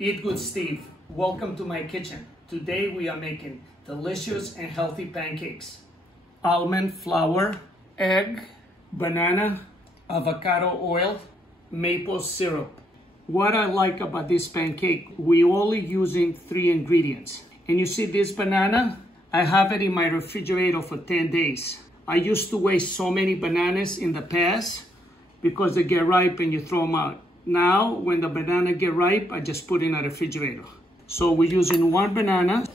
Eat Good Steve, welcome to my kitchen. Today we are making delicious and healthy pancakes. Almond flour, egg, banana, avocado oil, maple syrup. What I like about this pancake, we're only using 3 ingredients. And you see this banana? I have it in my refrigerator for 10 days. I used to waste so many bananas in the past because they get ripe and you throw them out. Now, when the banana get ripe, I just put it in a refrigerator. So we're using 1 banana.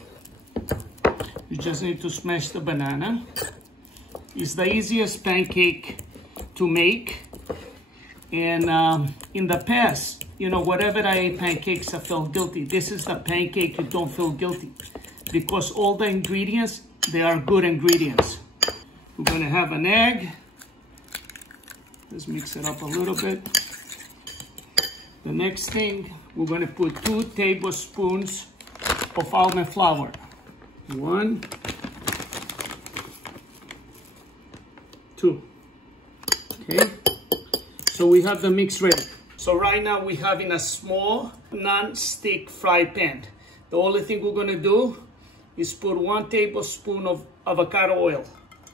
You just need to smash the banana. It's the easiest pancake to make. And in the past, you know, whatever I ate pancakes, I felt guilty. This is the pancake you don't feel guilty because all the ingredients, they are good ingredients. We're gonna have an egg. Let's mix it up a little bit. The next thing, we're gonna put 2 tablespoons of almond flour. 1, 2, okay? So we have the mix ready. So right now we're having a small non-stick fry pan. The only thing we're gonna do is put 1 tablespoon of avocado oil.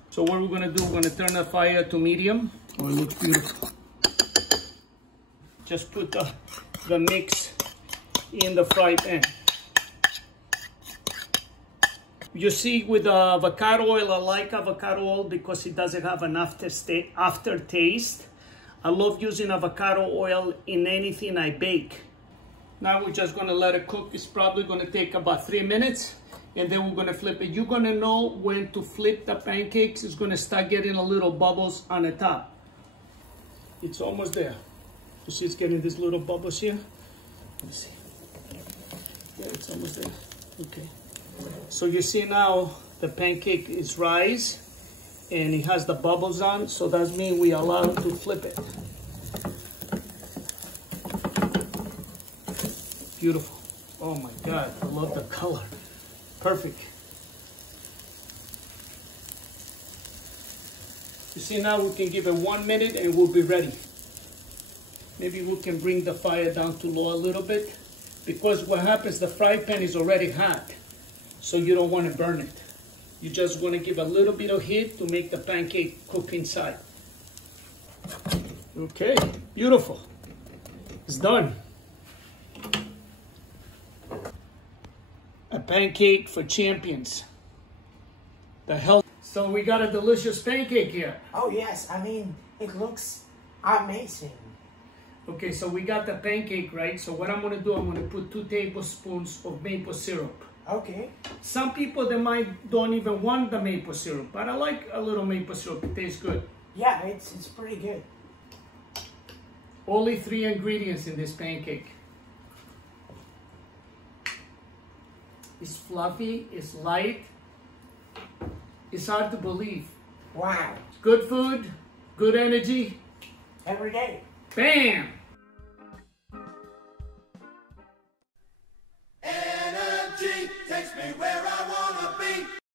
So what we're gonna do, we're gonna turn the fire to medium. Oh, it looks beautiful. Just put the mix in the fry pan. You see, with the avocado oil, I like avocado oil because it doesn't have an aftertaste. I love using avocado oil in anything I bake. Now we're just gonna let it cook. It's probably gonna take about 3 minutes, and then we're gonna flip it. You're gonna know when to flip the pancakes. It's gonna start getting a little bubbles on the top. It's almost there. You see it's getting these little bubbles here? Let me see. Yeah, it's almost there. Okay. So you see now the pancake is rise and it has the bubbles on, so that means we allow it to flip it. Beautiful. Oh my God, I love the color. Perfect. You see now we can give it 1 minute and we'll be ready. Maybe we can bring the fire down to low a little bit because what happens, the fry pan is already hot, so you don't want to burn it. You just want to give a little bit of heat to make the pancake cook inside. Okay, beautiful. It's done. A pancake for champions. The health. So we got a delicious pancake here. Oh yes, I mean, it looks amazing. Okay, so we got the pancake, right? So what I'm gonna do, I'm gonna put 2 tablespoons of maple syrup. Okay. Some people, they don't even want the maple syrup, but I like a little maple syrup. It tastes good. Yeah, it's pretty good. Only 3 ingredients in this pancake. It's fluffy, it's light, it's hard to believe. Wow. Good food, good energy. Every day. Bam! Energy takes me where I